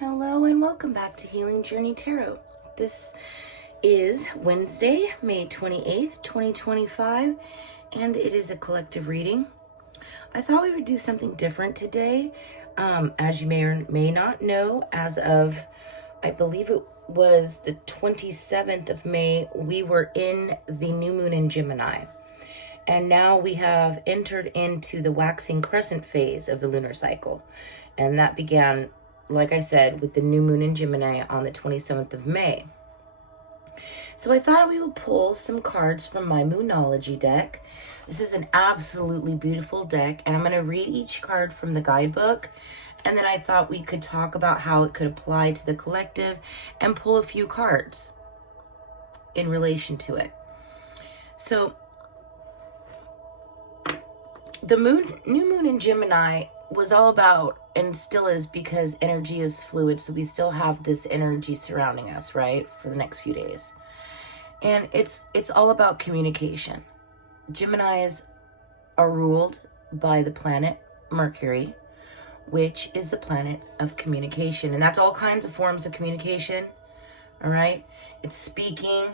Hello and welcome back to Healing Journey Tarot. This is Wednesday, May 28th, 2025, and it is a collective reading. I thought we would do something different today. As you may or may not know, as of, I believe it was the 27th of May, we were in the new moon in Gemini. And now we have entered into the waxing crescent phase of the lunar cycle. And that began, like I said, with the new moon in Gemini on the 27th of May. So I thought we would pull some cards from my Moonology deck. This is an absolutely beautiful deck, and I'm going to read each card from the guidebook. And then I thought we could talk about how it could apply to the collective and pull a few cards in relation to it. So the new moon in Gemini was all about, and still is, because energy is fluid, so we still have this energy surrounding us, right, for the next few days. And it's all about communication. Geminis are ruled by the planet Mercury, which is the planet of communication. And that's all kinds of forms of communication, all right? It's speaking,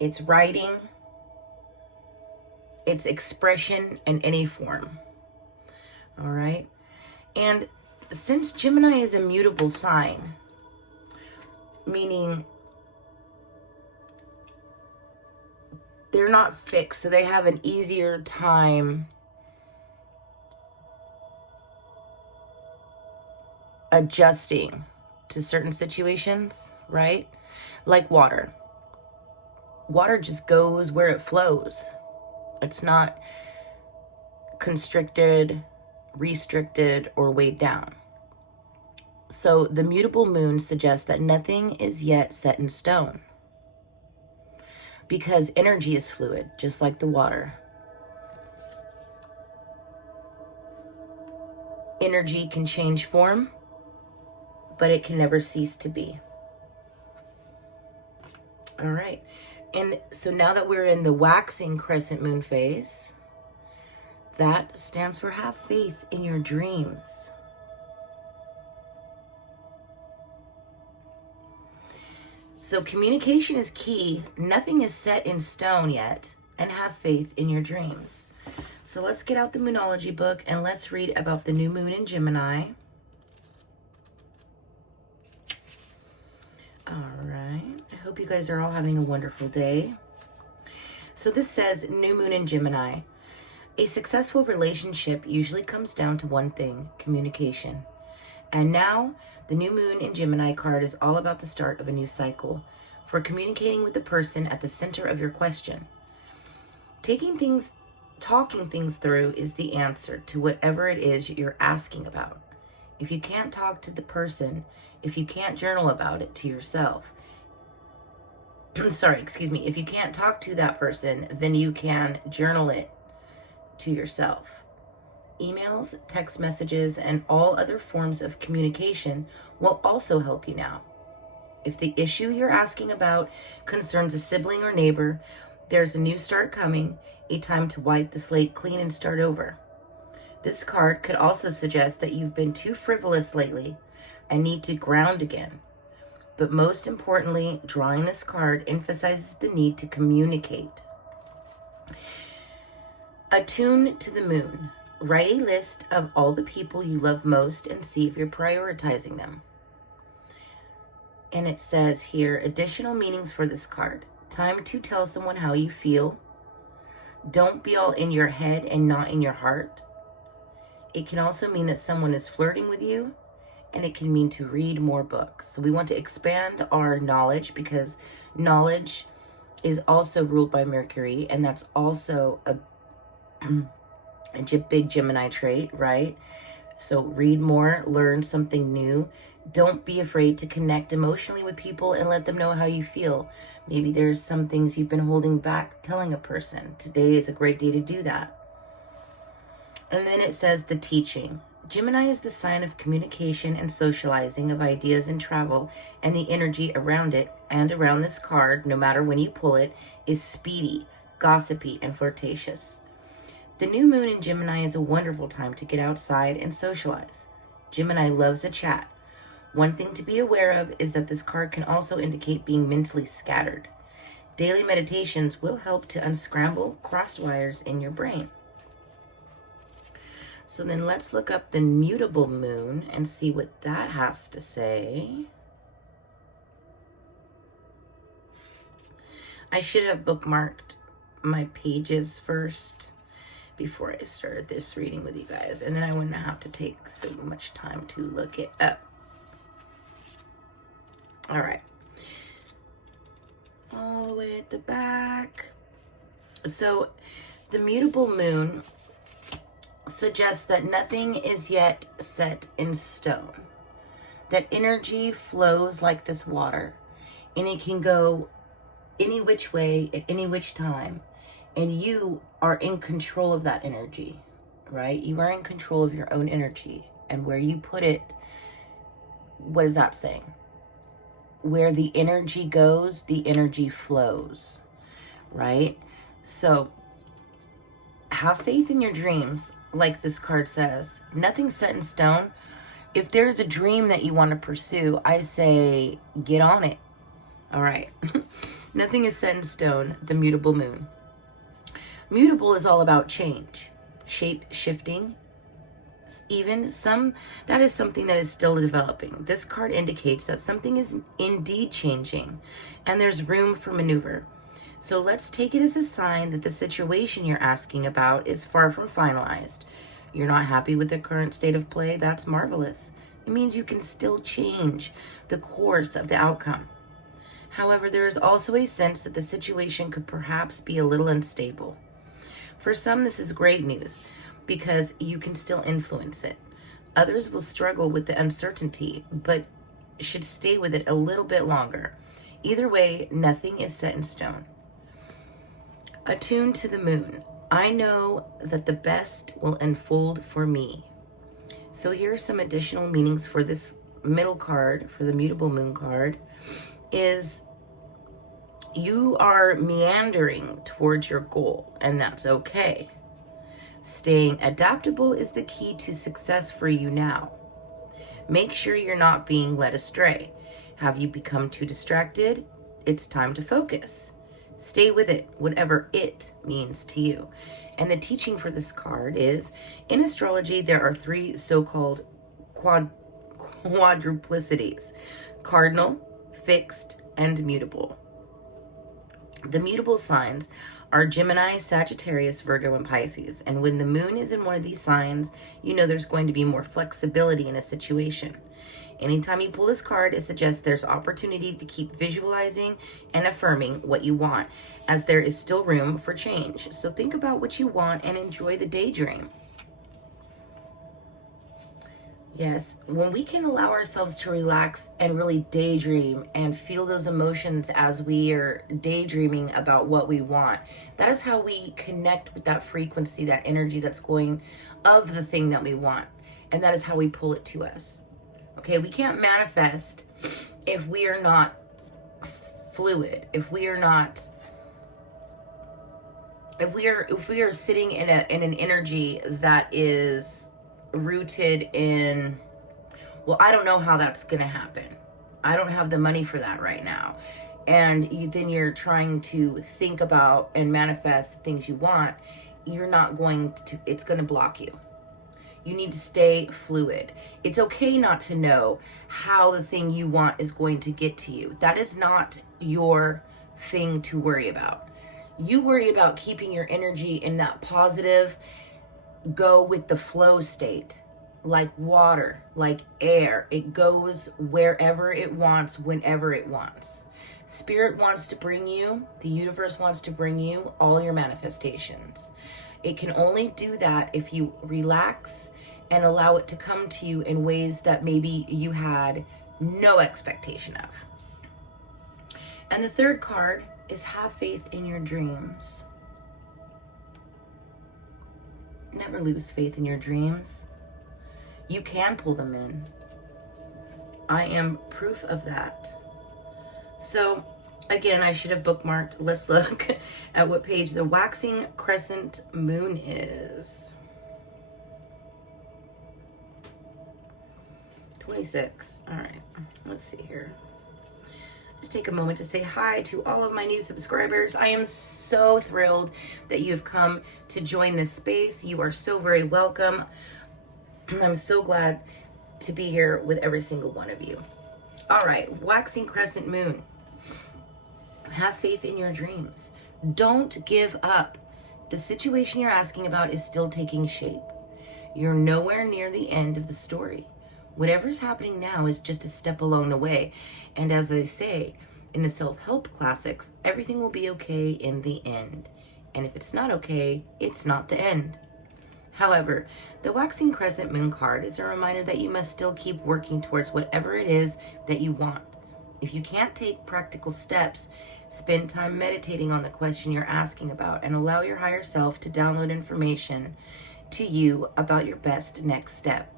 it's writing, it's expression in any form. All right. And since Gemini is a mutable sign, meaning they're not fixed, so they have an easier time adjusting to certain situations, right? Like water. Water just goes where it flows. It's not constricted, restricted, or weighed down. So the mutable moon suggests that nothing is yet set in stone, because energy is fluid, just like the water. Energy can change form, but it can never cease to be. All right. And so now that we're in the waxing crescent moon phase, that stands for have faith in your dreams. So communication is key. Nothing is set in stone yet, and have faith in your dreams. So let's get out the Moonology book and let's read about the new moon in Gemini. All right. I hope you guys are all having a wonderful day. So this says, new moon in Gemini. A successful relationship usually comes down to one thing: communication. And now, the new moon in Gemini card is all about the start of a new cycle for communicating with the person at the center of your question. Talking things through is the answer to whatever it is you're asking about. If you can't talk to the person, if you can't journal about it to yourself, if you can't talk to that person, then you can journal it to yourself. Emails, text messages, and all other forms of communication will also help you now. If the issue you're asking about concerns a sibling or neighbor, there's a new start coming, a time to wipe the slate clean and start over. This card could also suggest that you've been too frivolous lately and need to ground again. But most importantly, drawing this card emphasizes the need to communicate. Attune to the moon. Write a list of all the people you love most and see if you're prioritizing them. And it says here, additional meanings for this card. Time to tell someone how you feel. Don't be all in your head and not in your heart. It can also mean that someone is flirting with you, and it can mean to read more books. So we want to expand our knowledge, because knowledge is also ruled by Mercury, and that's also a big Gemini trait, right? So read more, learn something new. Don't be afraid to connect emotionally with people and let them know how you feel. Maybe there's some things you've been holding back telling a person. Today is a great day to do that. And then it says the teaching. Gemini is the sign of communication and socializing of ideas and travel, and the energy around it and around this card, no matter when you pull it, is speedy, gossipy, and flirtatious. The new moon in Gemini is a wonderful time to get outside and socialize. Gemini loves a chat. One thing to be aware of is that this card can also indicate being mentally scattered. Daily meditations will help to unscramble crossed wires in your brain. So then let's look up the mutable moon and see what that has to say. I should have bookmarked my pages first before I started this reading with you guys, and then I wouldn't have to take so much time to look it up. All right. All the way at the back. So the mutable moon suggests that nothing is yet set in stone, that energy flows like this water, and it can go any which way at any which time, and you are in control of that energy, right? You are in control of your own energy, and where you put it, what is that saying? Where the energy goes, the energy flows, right? So have faith in your dreams. Like this card says, nothing's set in stone. If there's a dream that you want to pursue, I say get on it. All right. Nothing is set in stone. The mutable moon. Mutable is all about change, shape shifting. Even that is something that is still developing. This card indicates that something is indeed changing and there's room for maneuver. So let's take it as a sign that the situation you're asking about is far from finalized. You're not happy with the current state of play? That's marvelous. It means you can still change the course of the outcome. However, there is also a sense that the situation could perhaps be a little unstable. For some, this is great news because you can still influence it. Others will struggle with the uncertainty, but should stay with it a little bit longer. Either way, nothing is set in stone. Attuned to the moon. I know that the best will unfold for me. So here are some additional meanings for this middle card, for the mutable moon card, is you are meandering towards your goal, and that's okay. Staying adaptable is the key to success for you now. Make sure you're not being led astray. Have you become too distracted? It's time to focus. Stay with it, whatever it means to you. And the teaching for this card is, in astrology, there are three so-called quadruplicities: cardinal, fixed, and mutable. The mutable signs are Gemini, Sagittarius, Virgo, and Pisces. And when the moon is in one of these signs, you know there's going to be more flexibility in a situation. Anytime you pull this card, it suggests there's opportunity to keep visualizing and affirming what you want, as there is still room for change. So think about what you want and enjoy the daydream. Yes, when we can allow ourselves to relax and really daydream and feel those emotions as we are daydreaming about what we want, that is how we connect with that frequency, that energy that's going of the thing that we want. And that is how we pull it to us. Okay, we can't manifest if we are not fluid, if we are sitting in an energy that is rooted in, well, I don't know how that's going to happen. I don't have the money for that right now. And then you're trying to think about and manifest the things you want. You're not going to, it's going to block you. You need to stay fluid. It's okay not to know how the thing you want is going to get to you. That is not your thing to worry about. You worry about keeping your energy in that positive, go with the flow state, like water, like air. It goes wherever it wants, whenever it wants. Spirit wants to bring you, the universe wants to bring you all your manifestations. It can only do that if you relax and allow it to come to you in ways that maybe you had no expectation of. And the third card is have faith in your dreams. Never lose faith in your dreams. You can pull them in. I am proof of that. So again, I should have bookmarked. Let's look at what page the waxing crescent moon is. 26. All right, let's see here. Just take a moment to say hi to all of my new subscribers. I am so thrilled that you have come to join this space. You are so very welcome. I'm so glad to be here with every single one of you. All right, waxing crescent moon. Have faith in your dreams. Don't give up. The situation you're asking about is still taking shape. You're nowhere near the end of the story. Whatever's happening now is just a step along the way. And as I say in the self-help classics, everything will be okay in the end. And if it's not okay, it's not the end. However, the waxing crescent moon card is a reminder that you must still keep working towards whatever it is that you want. If you can't take practical steps, spend time meditating on the question you're asking about and allow your higher self to download information to you about your best next step.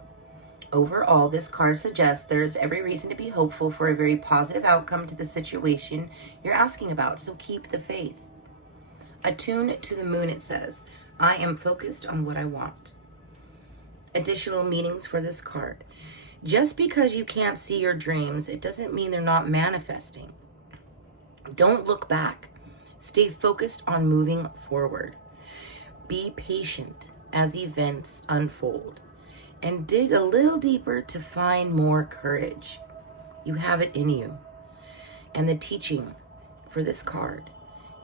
Overall, this card suggests there's every reason to be hopeful for a very positive outcome to the situation you're asking about, so keep the faith. Attune to the moon, it says. I am focused on what I want. Additional meanings for this card. Just because you can't see your dreams, it doesn't mean they're not manifesting. Don't look back. Stay focused on moving forward. Be patient as events unfold. And dig a little deeper to find more courage. You have it in you. And the teaching for this card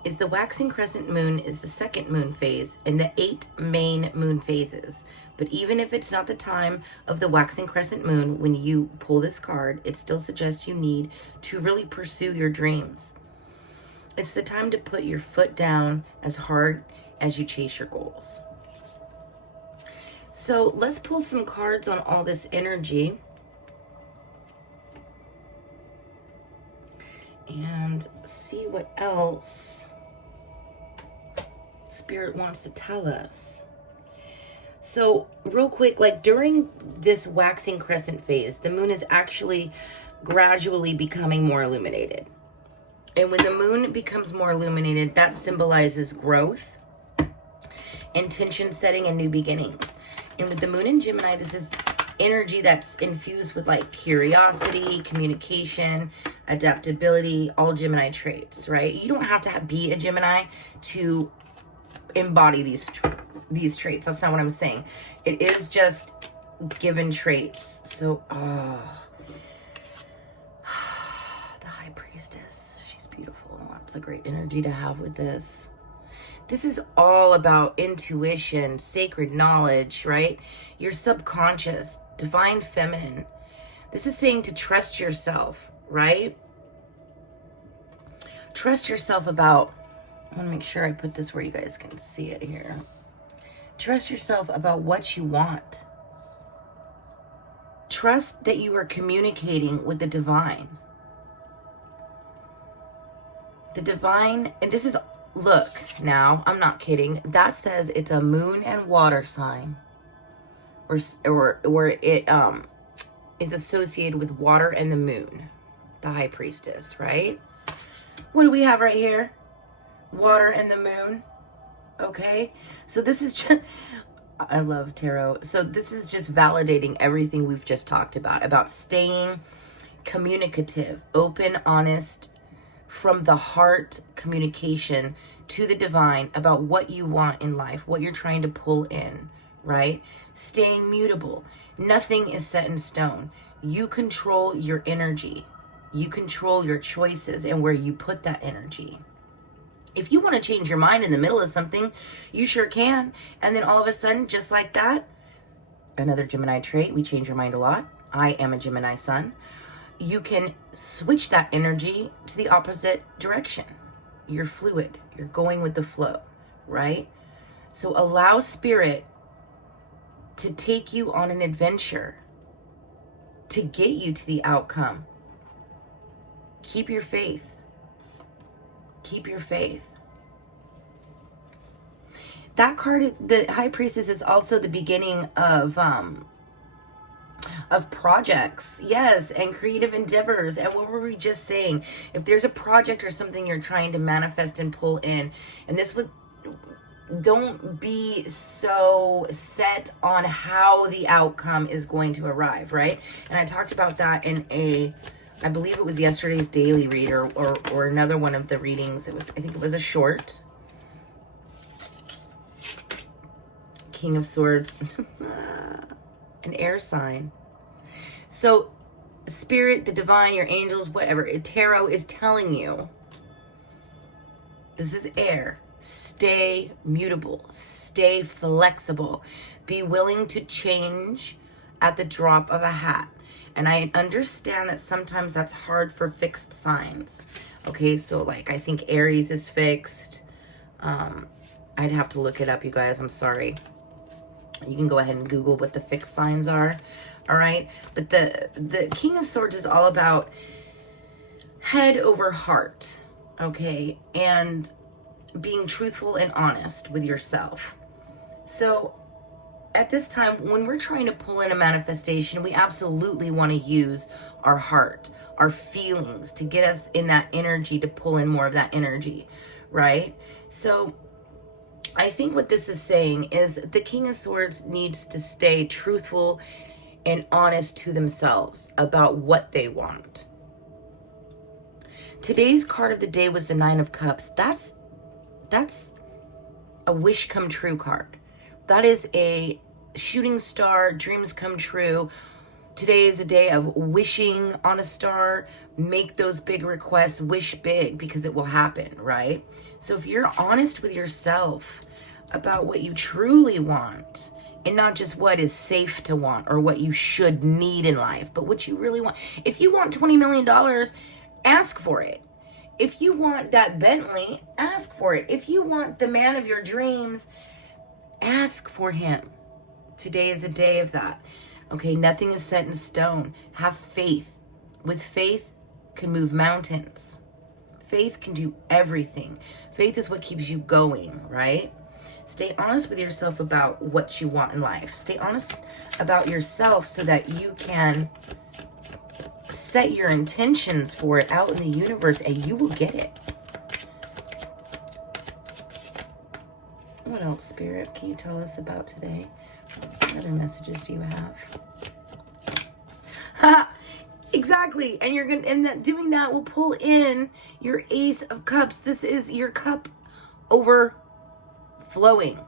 is the waxing crescent moon is the second moon phase in the 8 main moon phases. But even if it's not the time of the waxing crescent moon when you pull this card, it still suggests you need to really pursue your dreams. It's the time to put your foot down as hard as you chase your goals. So let's pull some cards on all this energy. And see what else Spirit wants to tell us. So real quick, like during this waxing crescent phase, the moon is actually gradually becoming more illuminated. And when the moon becomes more illuminated, that symbolizes growth, intention setting, and new beginnings. And with the moon in Gemini, this is energy that's infused with like curiosity, communication, adaptability, all Gemini traits, right? You don't have to be a Gemini to embody these traits. That's not what I'm saying. It is just given traits. So, the High Priestess, she's beautiful. That's a great energy to have with this. This is all about intuition, sacred knowledge, right? Your subconscious, divine feminine. This is saying to trust yourself, right? Trust yourself about, I want to make sure I put this where you guys can see it here. Trust yourself about what you want. Trust that you are communicating with the divine. The divine, and this is, look, now, I'm not kidding. That says it's a moon and water sign. Or it is associated with water and the moon. The High Priestess, right? What do we have right here? Water and the moon. Okay? So this is just, I love tarot. So this is just validating everything we've just talked about staying communicative, open, honest, from the heart communication to the divine about what you want in life, what you're trying to pull in, right? Staying mutable. Nothing is set in stone. You control your energy. You control your choices and where you put that energy. If you want to change your mind in the middle of something, you sure can. And then all of a sudden, just like that, another Gemini trait, we change your mind a lot. I am a Gemini sun. You can switch that energy to the opposite direction. You're fluid. You're going with the flow, right? So allow Spirit to take you on an adventure to get you to the outcome. Keep your faith. Keep your faith. That card, the High Priestess, is also the beginning of projects, yes, and creative endeavors. And what were we just saying? If there's a project or something you're trying to manifest and pull in, and this don't be so set on how the outcome is going to arrive, right? And I talked about that in I believe it was yesterday's daily read or another one of the readings. I think it was a short. King of Swords, an air sign. So Spirit, the divine, your angels, whatever, tarot is telling you, this is air. Stay mutable, stay flexible, be willing to change at the drop of a hat. And I understand that sometimes that's hard for fixed signs. Okay, so like I think Aries is fixed. I'd have to look it up, you guys. I'm sorry. You can go ahead and Google what the fixed signs are. All right. But the King of Swords is all about head over heart. Okay. And being truthful and honest with yourself. So at this time, when we're trying to pull in a manifestation, we absolutely want to use our heart, our feelings to get us in that energy, to pull in more of that energy, right? So I think what this is saying is the King of Swords needs to stay truthful and honest to themselves about what they want. Today's card of the day was the Nine of Cups. That's a wish come true card. That is a shooting star, dreams come true. Today is a day of wishing on a star. Make those big requests, wish big, because it will happen, right? So if you're honest with yourself about what you truly want, and not just what is safe to want or what you should need in life, but what you really want. If you want $20 million, ask for it. If you want that Bentley, ask for it. If you want the man of your dreams, ask for him. Today is a day of that. Okay, nothing is set in stone. Have faith. With faith, can move mountains. Faith can do everything. Faith is what keeps you going, right? Stay honest with yourself about what you want in life. Stay honest about yourself so that you can set your intentions for it out in the universe and you will get it. What else, Spirit, can you tell us about today? What other messages do you have? Exactly. And you're gonna, and that doing that will pull in your Ace of Cups. This is your cup overflowing.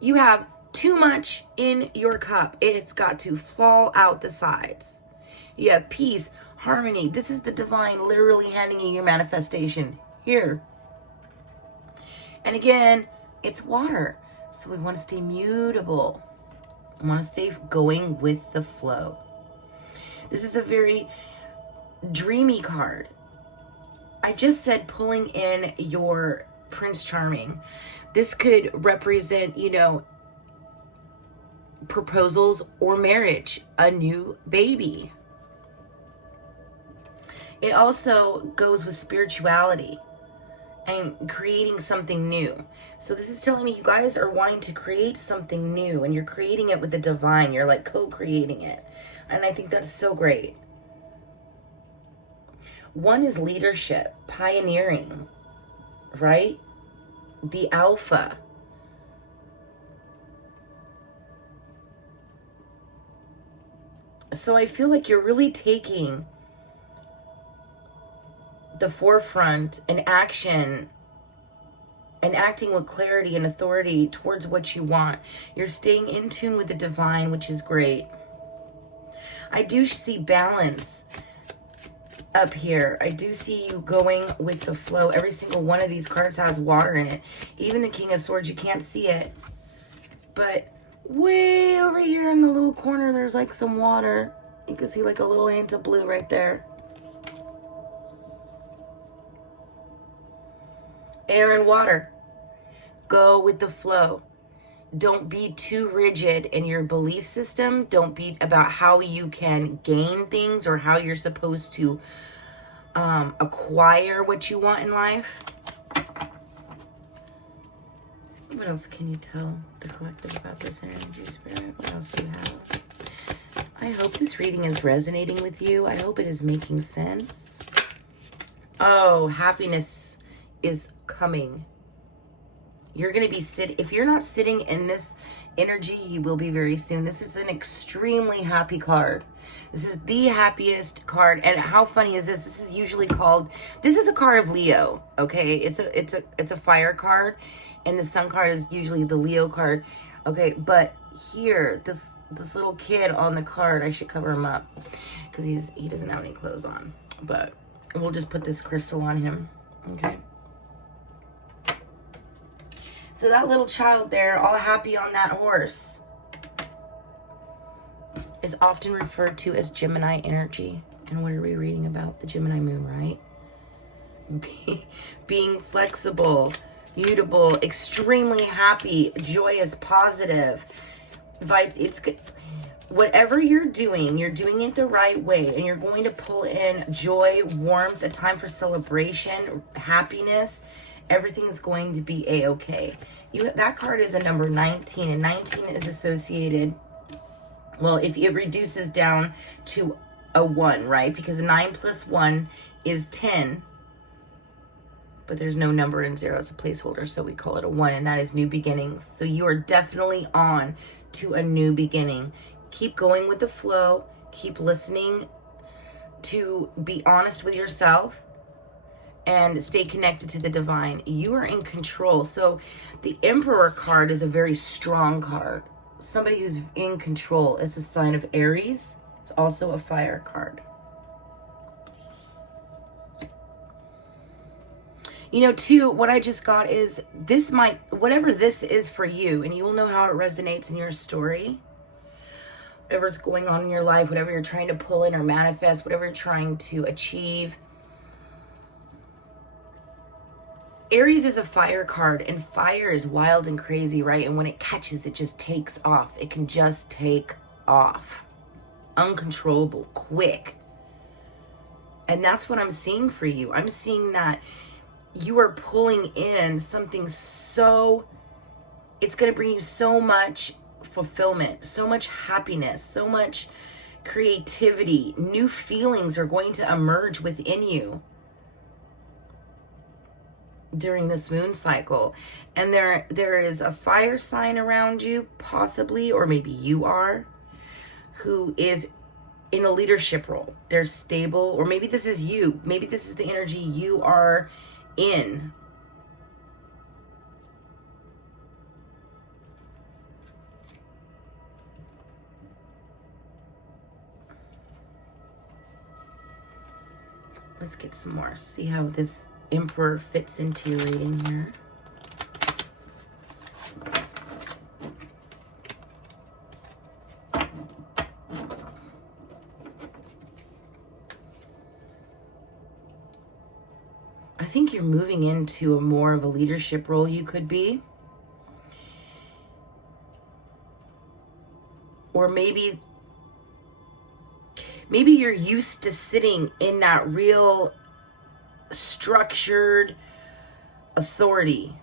You have too much in your cup. It's got to fall out the sides. You have peace, harmony. This is the divine literally handing you your manifestation here. And again, it's water. So we want to stay mutable. We want to stay going with the flow. This is a very dreamy card. I just said pulling in your Prince Charming. This could represent, you know, proposals or marriage, a new baby. It also goes with spirituality and creating something new. So this is telling me you guys are wanting to create something new and you're creating it with the divine. You're like co-creating it. And I think that's so great. One is leadership, pioneering, right? The alpha. So I feel like you're really taking the forefront and action and acting with clarity and authority towards what you want. You're staying in tune with the divine, which is great. I do see balance up here. I do see you going with the flow. Every single one of these cards has water in it. Even the King of Swords, you can't see it. But way over here in the little corner, there's like some water. You can see like a little hint of blue right there. Air and water. Go with the flow. Don't be too rigid in your belief system. Don't be about how you can gain things or how you're supposed to acquire what you want in life. What else can you tell the collective about this energy, Spirit? What else do you have? I hope this reading is resonating with you. I hope it is making sense. Oh, happiness is coming. You're going to be if you're not sitting in this energy, you will be very soon. This is an extremely happy card. This is the happiest card. And how funny is this? This is usually called, this is a card of Leo, okay? It's a fire card, and the sun card is usually the Leo card, okay? But here, this little kid on the card, I should cover him up because he doesn't have any clothes on, but we'll just put this crystal on him, okay? So that little child there, all happy on that horse, is often referred to as Gemini energy. And what are we reading about? The Gemini moon, right? Being flexible, mutable, extremely happy, joyous, positive. It's whatever you're doing it the right way, and you're going to pull in joy, warmth, a time for celebration, happiness. Everything is going to be a-okay. That card is a number 19, and 19 is associated, well, if it reduces down to a 1, right? Because 9 plus 1 is 10, but there's no number in 0. It's a placeholder, so we call it a 1, and that is new beginnings. So you are definitely on to a new beginning. Keep going with the flow. Keep listening, to be honest with yourself, and stay connected to the divine. You are in control. So the Emperor card is a very strong card. Somebody who's in control. It's a sign of Aries. It's also a fire card. You know, too, what I just got is this whatever this is for you, and you will know how it resonates in your story. Whatever's going on in your life, whatever you're trying to pull in or manifest, whatever you're trying to achieve. Aries is a fire card, and fire is wild and crazy, right? And when it catches, it just takes off. It can just take off. Uncontrollable, quick. And that's what I'm seeing for you. I'm seeing that you are pulling in something it's going to bring you so much fulfillment, so much happiness, so much creativity. New feelings are going to emerge within you during this moon cycle. And there is a fire sign around you, possibly, or maybe you are, who is in a leadership role. They're stable, or maybe this is you. Maybe this is the energy you are in. Let's get some more. See how this Emperor fits into your reading here. I think you're moving into a more of a leadership role. You could be. Or maybe you're used to sitting in that real structured authority,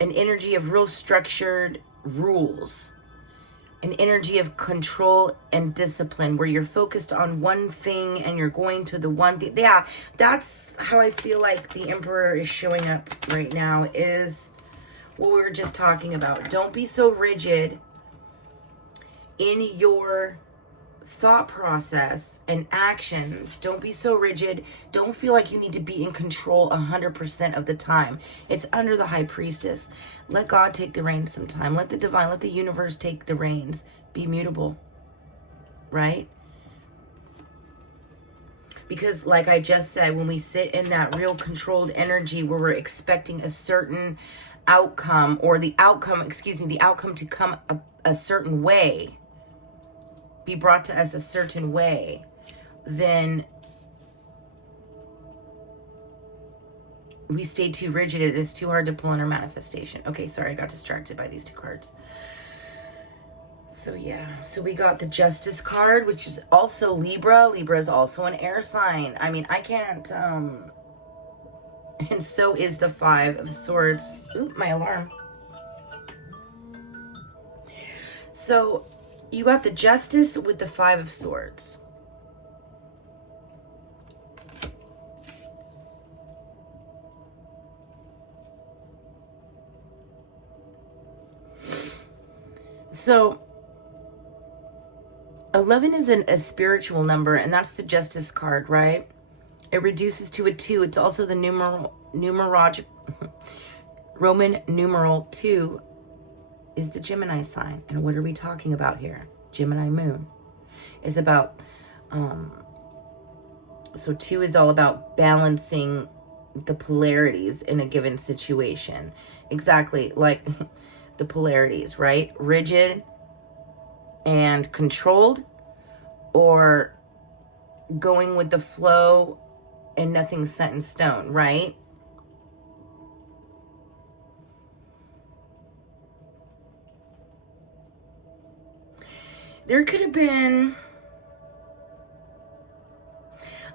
an energy of real structured rules, an energy of control and discipline, where you're focused on one thing and you're going to the one thing. Yeah, that's how I feel like the Emperor is showing up right now, is what we were just talking about. Don't be so rigid in your thought process and actions. Don't be so rigid. Don't feel like you need to be in control 100% of the time. It's under the High Priestess. Let God take the reins sometime. Let the divine, let the universe take the reins. Be mutable, right? Because like I just said, when we sit in that real controlled energy where we're expecting a certain outcome, or the outcome to come a certain way, be brought to us a certain way, then we stay too rigid. It is too hard to pull in our manifestation. Okay, sorry, I got distracted by these two cards. So yeah, so we got the Justice card, which is also Libra. Libra is also an air sign. I mean, I can't, and so is the Five of Swords. Oop, my alarm. So you got the Justice with the Five of Swords. So 11 is a spiritual number, and that's the Justice card, right? It reduces to a 2. It's also the numerologic Roman numeral 2 is the Gemini sign. And what are we talking about here? Gemini moon is about, so 2 is all about balancing the polarities in a given situation. Exactly like the polarities, right? Rigid and controlled, or going with the flow and nothing's set in stone, right? There could have been,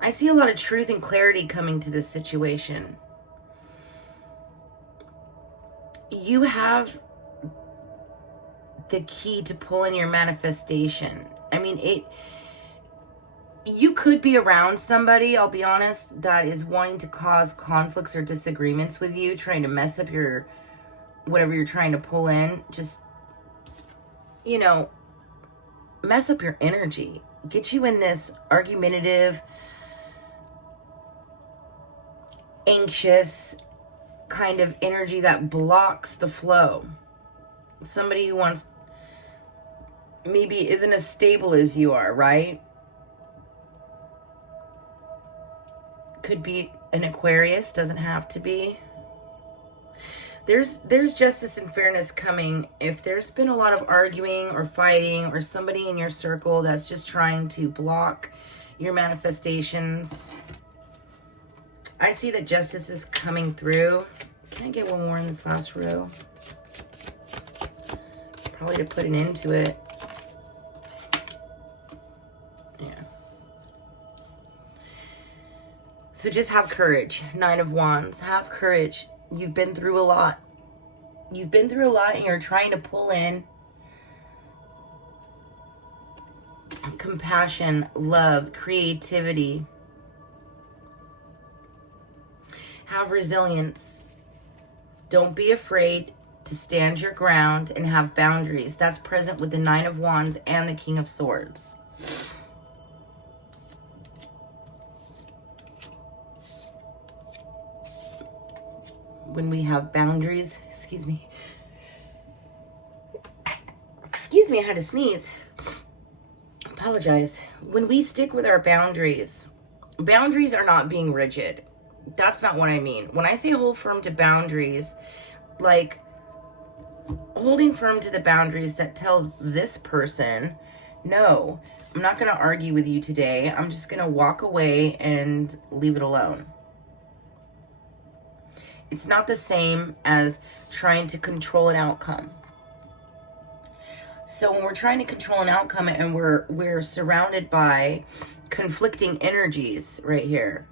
I see a lot of truth and clarity coming to this situation. You have the key to pull in your manifestation. I mean, you could be around somebody, I'll be honest, that is wanting to cause conflicts or disagreements with you, trying to mess up your, whatever you're trying to pull in. Just, you know, mess up your energy. Get you in this argumentative, anxious kind of energy that blocks the flow. Somebody who wants, maybe isn't as stable as you are, right? Could be an Aquarius, doesn't have to be. There's justice and fairness coming. If there's been a lot of arguing or fighting, or somebody in your circle that's just trying to block your manifestations, I see that justice is coming through. Can I get one more in this last row? Probably to put an end to it. Yeah. So just have courage. 9 of Wands. Have courage. You've been through a lot. You've been through a lot, and you're trying to pull in compassion, love, creativity. Have resilience. Don't be afraid to stand your ground and have boundaries. That's present with the 9 of Wands and the King of Swords. When we have boundaries, excuse me, I had to sneeze. Apologize. When we stick with our boundaries, boundaries are not being rigid. That's not what I mean. When I say hold firm to boundaries, like holding firm to the boundaries that tell this person, no, I'm not going to argue with you today. I'm just going to walk away and leave it alone. It's not the same as trying to control an outcome. So when we're trying to control an outcome and we're surrounded by conflicting energies right here,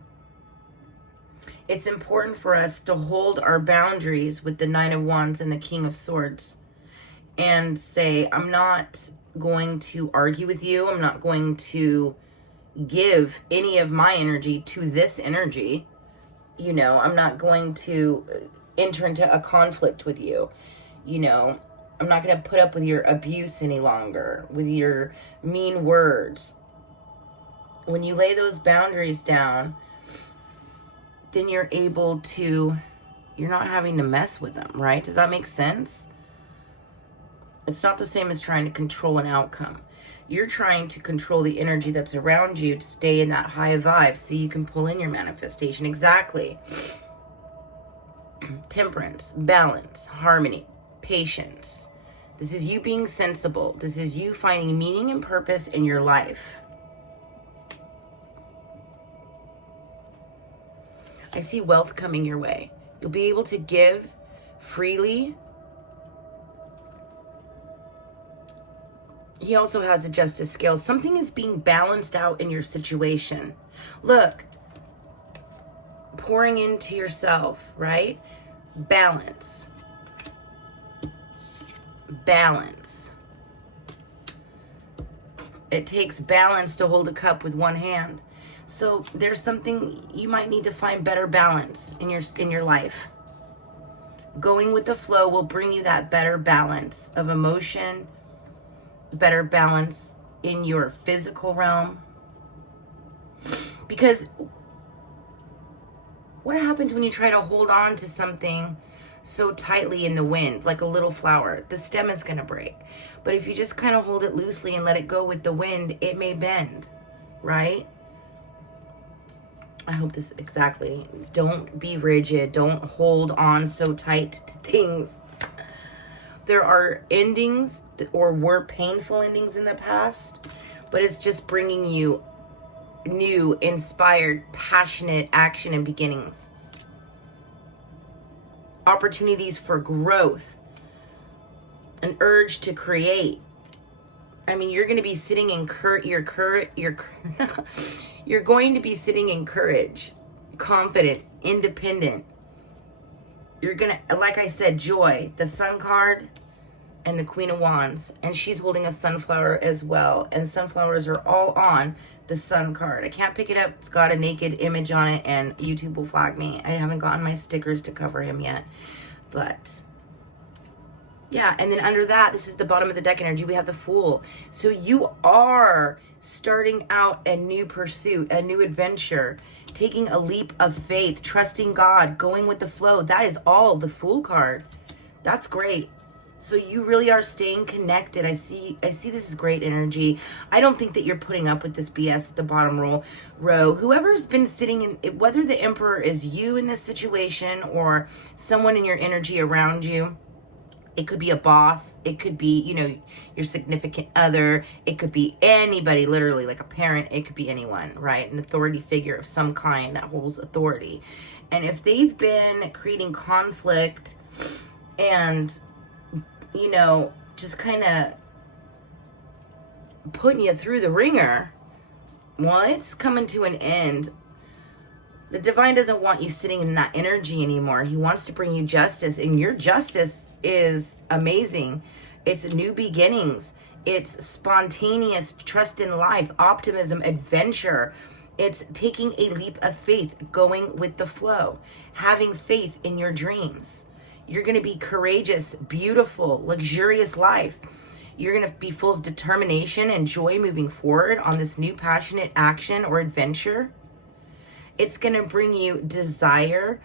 it's important for us to hold our boundaries with the 9 of Wands and the King of Swords and say, I'm not going to argue with you. I'm not going to give any of my energy to this energy. You know, I'm not going to enter into a conflict with you. You know, I'm not going to put up with your abuse any longer, with your mean words. When you lay those boundaries down, then you're able to, you're not having to mess with them, right? Does that make sense? It's not the same as trying to control an outcome. You're trying to control the energy that's around you to stay in that high vibe so you can pull in your manifestation. Exactly. Temperance, balance, harmony, patience. This is you being sensible. This is you finding meaning and purpose in your life. I see wealth coming your way. You'll be able to give freely. He also has the justice scale. Something is being balanced out in your situation. Look, pouring into yourself, right? Balance. Balance. It takes balance to hold a cup with one hand. So there's something you might need to find better balance in your life. Going with the flow will bring you that better balance of emotion better balance in your physical realm. Because what happens when you try to hold on to something so tightly in the wind, like a little flower? The stem is going to break. But if you just kind of hold it loosely and let it go with the wind, it may bend, right? I hope this exactly. Don't be rigid. Don't hold on so tight to things. There are endings or were painful endings in the past, but it's just bringing you new, inspired, passionate action and beginnings. Opportunities for growth. An urge to create. I mean, you're going to be sitting in you're going to be sitting in courage, confident, independent. You're going to, like I said, joy, the Sun card and the Queen of Wands. And she's holding a sunflower as well. And sunflowers are all on the Sun card. I can't pick it up. It's got a naked image on it and YouTube will flag me. I haven't gotten my stickers to cover him yet. But yeah, and then under that, this is the bottom of the deck energy. We have the Fool. So you are starting out a new pursuit, a new adventure, taking a leap of faith, trusting God, going with the flow. That is all the Fool card. That's great. So you really are staying connected. I see this is great energy. I don't think that you're putting up with this BS at the bottom row. Whoever's been sitting in, whether the Emperor is you in this situation or someone in your energy around you, it could be a boss. It could be, your significant other. It could be anybody, literally, like a parent. It could be anyone, right? An authority figure of some kind that holds authority. And if they've been creating conflict and, just kind of putting you through the ringer, well, it's coming to an end. The divine doesn't want you sitting in that energy anymore. He wants to bring you justice, and your justice is amazing. It's new beginnings. It's spontaneous trust in life, optimism, adventure. It's taking a leap of faith, going with the flow, having faith in your dreams. You're going to be courageous, beautiful, luxurious life. You're going to be full of determination and joy moving forward on this new passionate action or adventure. It's going to bring you desire,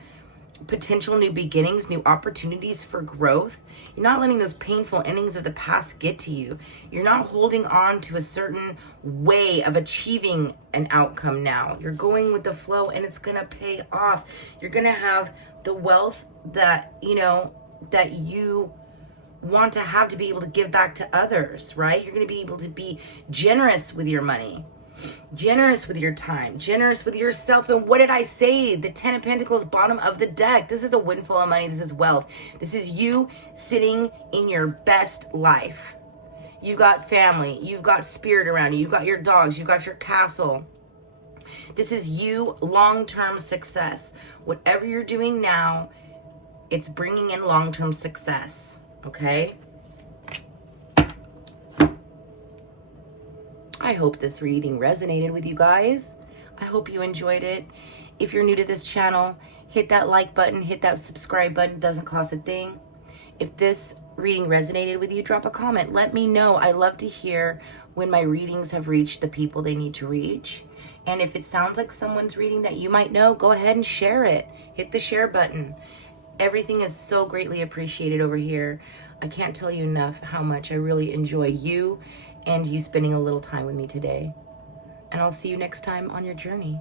potential new beginnings, new opportunities for growth. You're not letting those painful endings of the past get to you. You're not holding on to a certain way of achieving an outcome now. You're going with the flow and it's going to pay off. You're going to have the wealth that, that you want to have to be able to give back to others, right? You're going to be able to be generous with your money. Generous with your time, generous with yourself. And what did I say? The 10 of Pentacles, bottom of the deck. This is a windfall of money. This is wealth. This is you sitting in your best life. You've got family. You've got spirit around you. You've got your dogs. You've got your castle. This is you, long-term success. Whatever you're doing now, it's bringing in long-term success. Okay? I hope this reading resonated with you guys. I hope you enjoyed it. If you're new to this channel, hit that like button, hit that subscribe button. It doesn't cost a thing. If this reading resonated with you, drop a comment. Let me know. I love to hear when my readings have reached the people they need to reach. And if it sounds like someone's reading that you might know, go ahead and share it. Hit the share button. Everything is so greatly appreciated over here. I can't tell you enough how much I really enjoy you and you spending a little time with me today. And I'll see you next time on your journey.